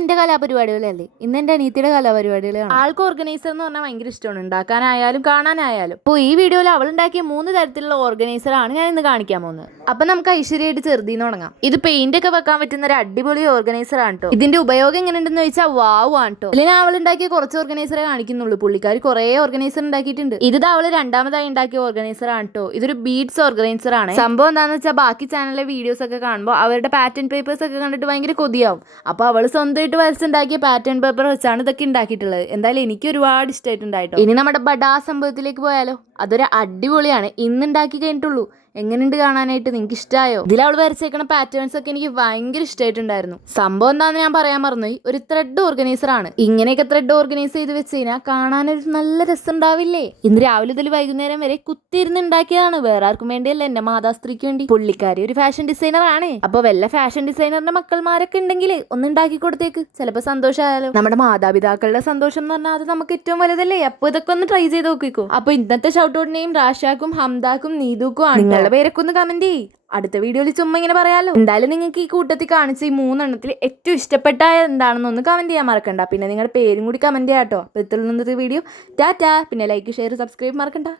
എന്റെ കലാപരിപാടികളല്ലേ, ഇന്ന് എന്റെ അനിയത്തിയുടെ കലാപരിപാടികളാണ്. ആൾക്ക് ഓർഗനൈസർ എന്ന് പറഞ്ഞാൽ ഭയങ്കര ഇഷ്ടമാണ്, ഉണ്ടാക്കാനായാലും കാണാനായാലും. അപ്പോൾ ഈ വീഡിയോയിൽ അവൾ ഉണ്ടാക്കിയ 3 തരത്തിലുള്ള ഓർഗനൈസർ ആണ് ഞാൻ ഇന്ന് കാണിക്കാൻ പോകുന്നത്. അപ്പൊ നമുക്ക് ഐശ്വര്യമായിട്ട് ചെറുതിന്ന് തുടങ്ങാം. ഇത് പെയിന്റ് ഒക്കെ വെക്കാൻ പറ്റുന്ന ഒരു അടിപൊളി ഓർഗനൈസർ ആണ് കേട്ടോ. ഇതിന്റെ ഉപയോഗം എങ്ങനെയുണ്ടെന്ന് ചോദിച്ചാൽ വാവ് ആണ് കേട്ടോ. ഇതിൽ അവൾ ഉണ്ടാക്കിയ കുറച്ച് ഓർഗനൈസറെ കാണിക്കുന്നുള്ളൂ, പുള്ളിക്കാർ കുറെ ഓർഗനൈസർ ഉണ്ടാക്കിയിട്ടുണ്ട്. ഇത് അവൾ രണ്ടാമതായി ഉണ്ടാക്കിയ ഓർഗനൈസർ ആണ് കേട്ടോ. ഇതൊരു ബീഡ്സ് ഓർഗനൈസർ ആണ്. സംഭവം എന്താണെന്ന് വെച്ചാൽ ബാക്കി ചാനലിലെ വീഡിയോസ് ഒക്കെ കാണുമ്പോൾ അവരുടെ പാറ്റേൺ പേപ്പേഴ്സ് ഒക്കെ കണ്ടിട്ട് ഭയങ്കര കൊതിയാവും. അപ്പോൾ അവൾ സ്വന്തമായിട്ട് വരച്ചുണ്ടാക്കിയ പാറ്റേൺ പേപ്പർ വെച്ചാണ് ഇതൊക്കെ ഉണ്ടാക്കിയിട്ടുള്ളത്. എന്തായാലും എനിക്ക് ഒരുപാട് ഇഷ്ടമായിട്ടുണ്ടായിട്ടോ. ഇനി നമ്മുടെ ബഡാ സംഭവത്തിലേക്ക് പോയാലോ. അതൊരു അടിപൊളിയാണ്, ഇന്ന് ഉണ്ടാക്കി കഴിഞ്ഞിട്ടുള്ളൂ. എങ്ങനെയുണ്ട് കാണാനായിട്ട്, നിങ്ങൾക്ക് ഇഷ്ടമായോ? ഇതിൽ അവൾ വരച്ചേക്കണ പാറ്റേൺസ് ഒക്കെ എനിക്ക് ഭയങ്കര ഇഷ്ടമായിട്ടുണ്ടായിരുന്നു. സംഭവം എന്താണെന്ന് ഞാൻ പറയാൻ മറന്നുപോയി, ഒരു ത്രെഡ് ഓർഗനൈസർ ആണ്. ഇങ്ങനെയൊക്കെ ത്രെഡ് ഓർഗനൈസ് ചെയ്ത് വെച്ച് കഴിഞ്ഞാൽ കാണാനൊരു നല്ല രസം ഉണ്ടാവില്ലേ? ഇന്ന് രാവിലെ മുതൽ വൈകുന്നേരം വരെ കുത്തിയിരുന്ന് ഉണ്ടാക്കിയതാണ്, വേറെ ആർക്കും വേണ്ടിയല്ല, എന്റെ മാതാസ്ത്രീക്ക് വേണ്ടി. പുള്ളിക്കാരി ഒരു ഫാഷൻ ഡിസൈനർ ആണ്. അപ്പൊ വല്ല ഫാഷൻ ഡിസൈനറിന്റെ മക്കൾമാരൊക്കെ ഉണ്ടെങ്കിൽ ഒന്ന് ഉണ്ടാക്കി കൊടുത്തേക്ക്, ചിലപ്പോൾ സന്തോഷമായാലോ. നമ്മുടെ മാതാപിതാക്കളുടെ സന്തോഷം എന്ന് പറഞ്ഞാൽ അത് നമുക്ക് ഏറ്റവും വലുതല്ലേ. അപ്പൊ ഇതൊക്കെ ഒന്ന് ട്രൈ ചെയ്ത് നോക്കിക്കോ. അപ്പൊ ഇന്നത്തെ ഷൗട്ട് ഔട്ടിനെയും റാഷാക്കും ഹംദാക്കും നീതുക്കും ആണ്. നിങ്ങളുടെ പേരൊക്കെ ഒന്ന് കമന്റ് ചെയ്യ്, അടുത്ത വീഡിയോയിൽ ചുമ്മാ ഇങ്ങനെ പറയാലോ. എന്തായാലും നിങ്ങൾക്ക് ഈ കൂട്ടത്തിൽ കാണിച്ച ഈ 3 എണ്ണത്തിൽ ഏറ്റവും ഇഷ്ടപ്പെട്ട എന്താണെന്നൊന്ന് കമന്റ് ചെയ്യാൻ മറക്കണ്ട. പിന്നെ നിങ്ങളുടെ പേരും കൂടി കമന്റ് ചെയ്യാം കേട്ടോ. അപ്പോൾ ഇത്രയുള്ള വീഡിയോ ടാറ്റാ. പിന്നെ ലൈക്ക് ഷെയർ സബ്സ്ക്രൈബ് മറക്കണ്ട.